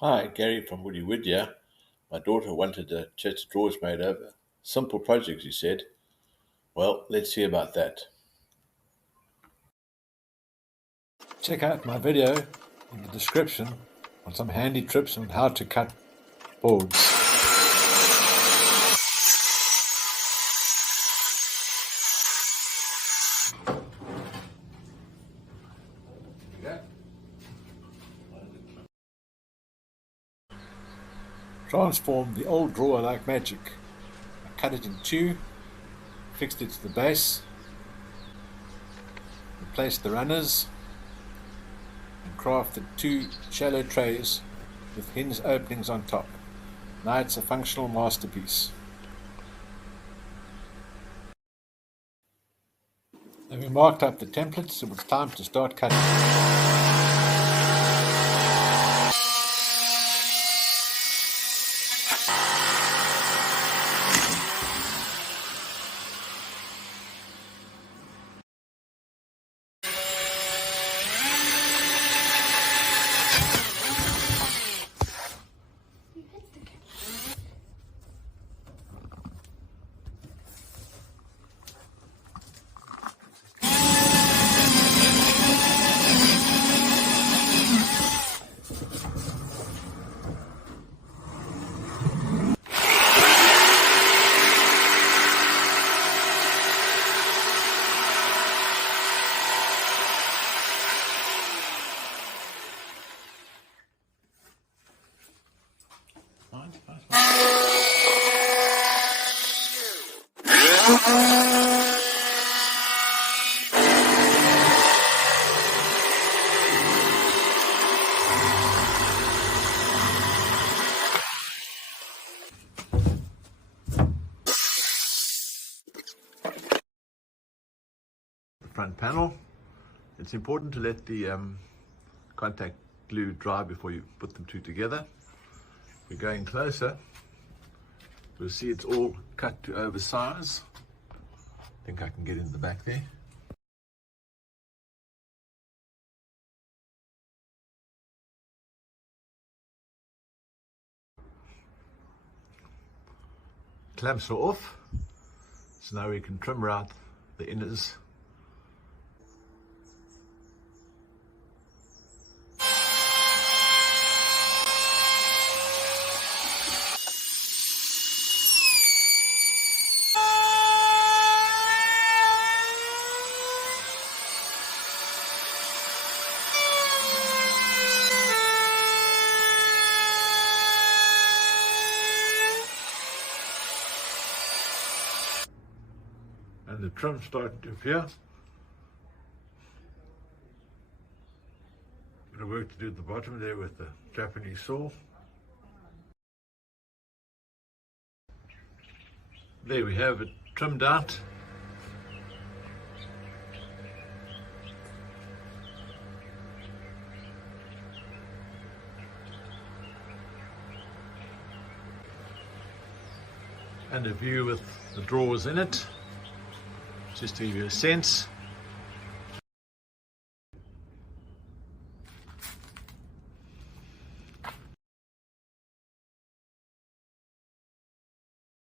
Hi, Gary from Woody Wood here. My daughter wanted a chest of drawers made over. Simple project, she said. Well, let's see about that. Check out my video in the description on some handy tips on how to cut boards. Transform the old drawer like magic. I cut it in two, fixed it to the base, replaced the runners, and crafted two shallow trays with hinge openings on top. Now it's a functional masterpiece. And we marked up the templates, so it's time to start cutting. Front panel. It's important to let the contact glue dry before you put them two together. If we're going closer, we'll see it's all cut to oversize. I think I can get in the back there. Clamps are off, so now we can trim out the inners. And the trim starting to appear. Bit of work to do at the bottom there with the Japanese saw. There we have it trimmed out. And a view with the drawers in it, just to give you a sense.